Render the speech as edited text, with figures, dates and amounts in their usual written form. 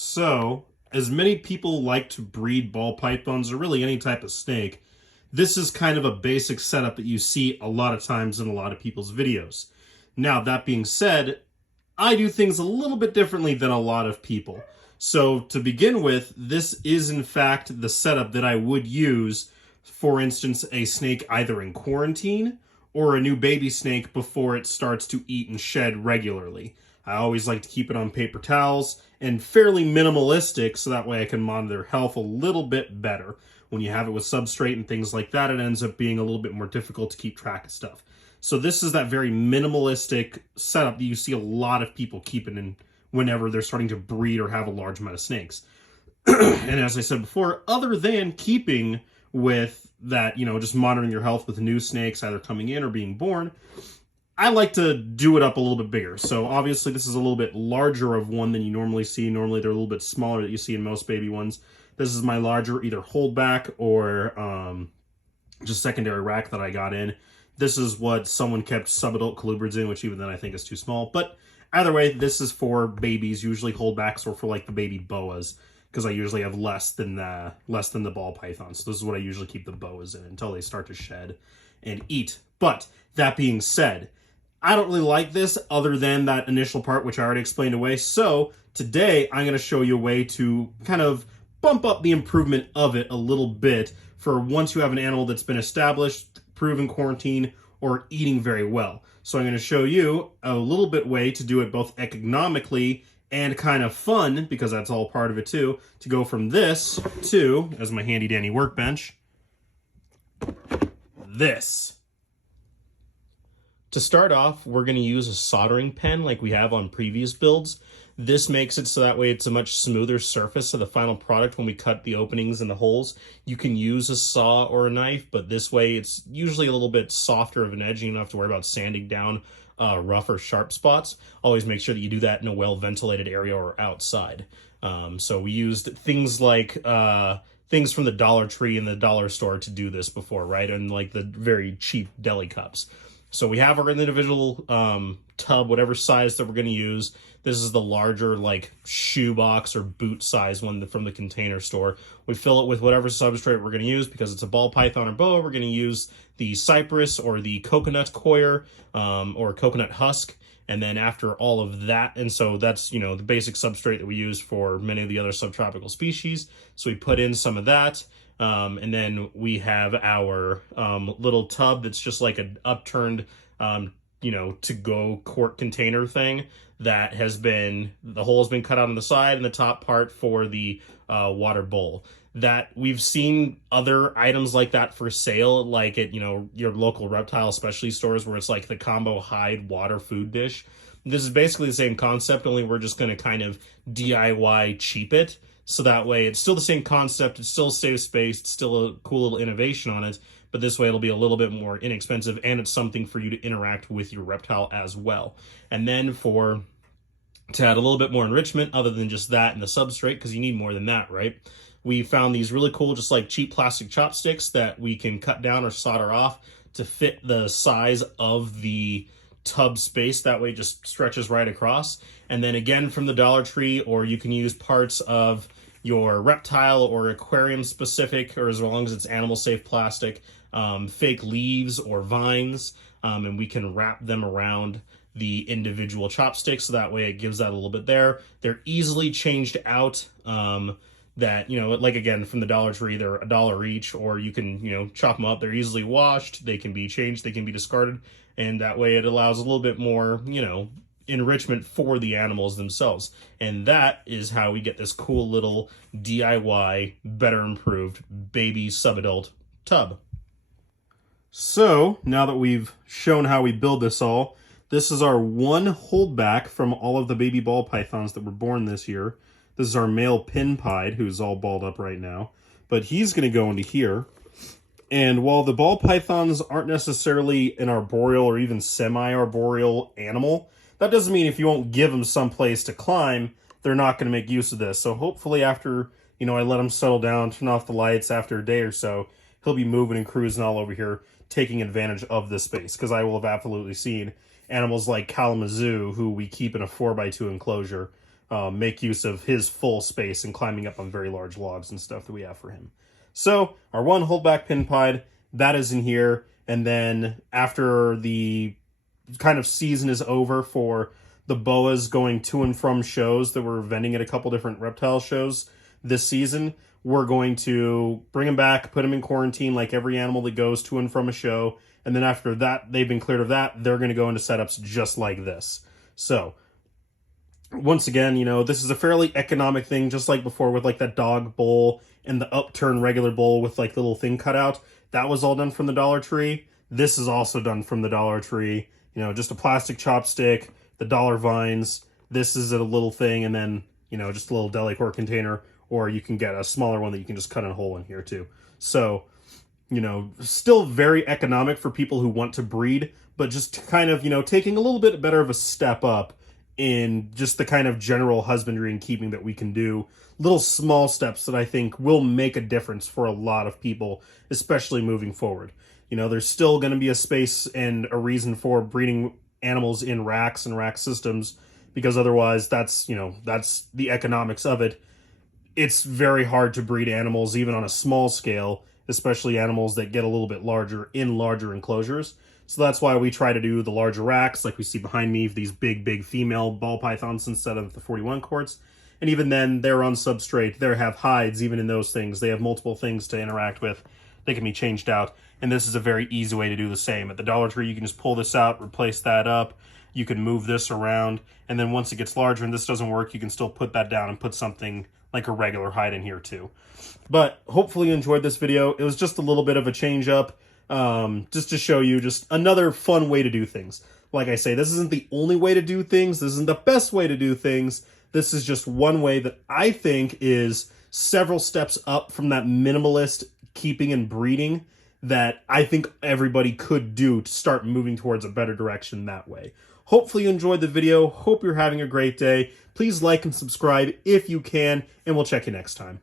So, as many people like to breed ball pythons or really any type of snake, this is kind of a basic setup that you see a lot of times in a lot of people's videos. Now, that being said, I do things a little bit differently than a lot of people. So, to begin with, this is in fact the setup that I would use, for instance, a snake either in quarantine or a new baby snake before it starts to eat and shed regularly. I always like to keep it on paper towels and fairly minimalistic so that way I can monitor their health a little bit better. When you have it with substrate and things like that, it ends up being a little bit more difficult to keep track of stuff. So this is that very minimalistic setup that you see a lot of people keeping in whenever they're starting to breed or have a large amount of snakes. And as I said before, other than keeping with that, just monitoring your health with new snakes either coming in or being born, I like to do it up a little bit bigger. So obviously this is a little bit larger of one than you normally see. Normally they're a little bit smaller that you see in most baby ones. This is my larger either holdback or just secondary rack that I got in. This is what someone kept subadult colubrids in, which even then I think is too small. But either way, this is for babies, usually holdbacks or for like the baby boas, because I usually have less than the ball pythons. So this is what I usually keep the boas in until they start to shed and eat. But that being said, I don't really like this other than that initial part, which I already explained away. So today I'm going to show you a way to kind of bump up the improvement of it a little bit for once you have an animal that's been established, proven quarantine, or eating very well. So I'm going to show you a little bit way to do it both economically and kind of fun, because that's all part of it too, to go from this to, as my handy dandy workbench, this. To start off, we're going to use a soldering pen like we have on previous builds. This makes it so that way it's a much smoother surface of the final product when we cut the openings and the holes. You can use a saw or a knife, but this way it's usually a little bit softer of an edge. You don't have to worry about sanding down rough or sharp spots. Always make sure that you do that in a well-ventilated area or outside. So we used things like things from the Dollar Tree and the dollar store to do this before, right? And like the very cheap deli cups. So we have our individual tub, whatever size that we're going to use. This is the larger, like, shoebox or boot size one from the container store. We fill it with whatever substrate we're going to use. Because it's a ball python or boa, we're going to use the cypress or the coconut coir or coconut husk. And then after all of that, and so that's, the basic substrate that we use for many of the other subtropical species. So we put in some of that. And then we have our little tub that's just like an upturned, to-go quart container thing that the hole has been cut out on the side and the top part for the water bowl. That we've seen other items like that for sale, like at, your local reptile specialty stores where it's like the combo hide water food dish. This is basically the same concept, only we're just going to kind of DIY cheap it. So that way it's still the same concept, it's still safe space, it's still a cool little innovation on it, but this way it'll be a little bit more inexpensive and it's something for you to interact with your reptile as well. And then to add a little bit more enrichment other than just that and the substrate, because you need more than that, right? We found these really cool, just like cheap plastic chopsticks that we can cut down or solder off to fit the size of the tub space. That way it just stretches right across. And then again from the Dollar Tree, or you can use parts of your reptile or aquarium specific, or as long as it's animal safe plastic, fake leaves or vines, and we can wrap them around the individual chopsticks, so that way it gives that a little bit there. They're easily changed out. That, like again, from the Dollar Tree, they're $1 each, or you can, chop them up. They're easily washed. They can be changed. They can be discarded. And that way it allows a little bit more, enrichment for the animals themselves. And that is how we get this cool little DIY, better improved baby subadult tub. So now that we've shown how we build this all, this is our one holdback from all of the baby ball pythons that were born this year. This is our male pin pied, who's all balled up right now. But he's going to go into here. And while the ball pythons aren't necessarily an arboreal or even semi-arboreal animal, that doesn't mean if you won't give them some place to climb, they're not going to make use of this. So hopefully after, I let him settle down, turn off the lights after a day or so, he'll be moving and cruising all over here, taking advantage of this space. Because I will have absolutely seen animals like Kalamazoo, who we keep in a 4x2 enclosure, make use of his full space and climbing up on very large logs and stuff that we have for him. So our one holdback pin pied, that is in here. And then after the kind of season is over for the boas going to and from shows that we're vending at a couple different reptile shows this season, we're going to bring them back, put them in quarantine like every animal that goes to and from a show. And then after that, they've been cleared of that, they're going to go into setups just like this. So once again, you know, this is a fairly economic thing, just like before with like that dog bowl and the upturned regular bowl with like the little thing cut out. That was all done from the Dollar Tree. This is also done from the Dollar Tree. You know, just a plastic chopstick, the dollar vines. This is a little thing, and then, you know, just a little deli core container, or you can get a smaller one that you can just cut a hole in here too. So, you know, still very economic for people who want to breed, but just kind of, you know, taking a little bit better of a step up in just the kind of general husbandry and keeping that we can do. Little small steps that I think will make a difference for a lot of people, especially moving forward. You know, there's still going to be a space and a reason for breeding animals in racks and rack systems, because otherwise that's, you know, that's the economics of it. It's very hard to breed animals even on a small scale, especially animals that get a little bit larger in larger enclosures. So that's why we try to do the larger racks, like we see behind me, these big female ball pythons instead of the 41 quarts. And even then, they're on substrate. They have hides even in those things. They have multiple things to interact with. They can be changed out. And this is a very easy way to do the same. At the Dollar Tree, you can just pull this out, replace that up. You can move this around. And then once it gets larger and this doesn't work, you can still put that down and put something like a regular hide in here too. But hopefully you enjoyed this video. It was just a little bit of a change up. Just to show you just another fun way to do things. Like I say, this isn't the only way to do things. This isn't the best way to do things. This is just one way that I think is several steps up from that minimalist keeping and breeding that I think everybody could do to start moving towards a better direction that way. Hopefully you enjoyed the video. Hope you're having a great day. Please like and subscribe if you can, and we'll check you next time.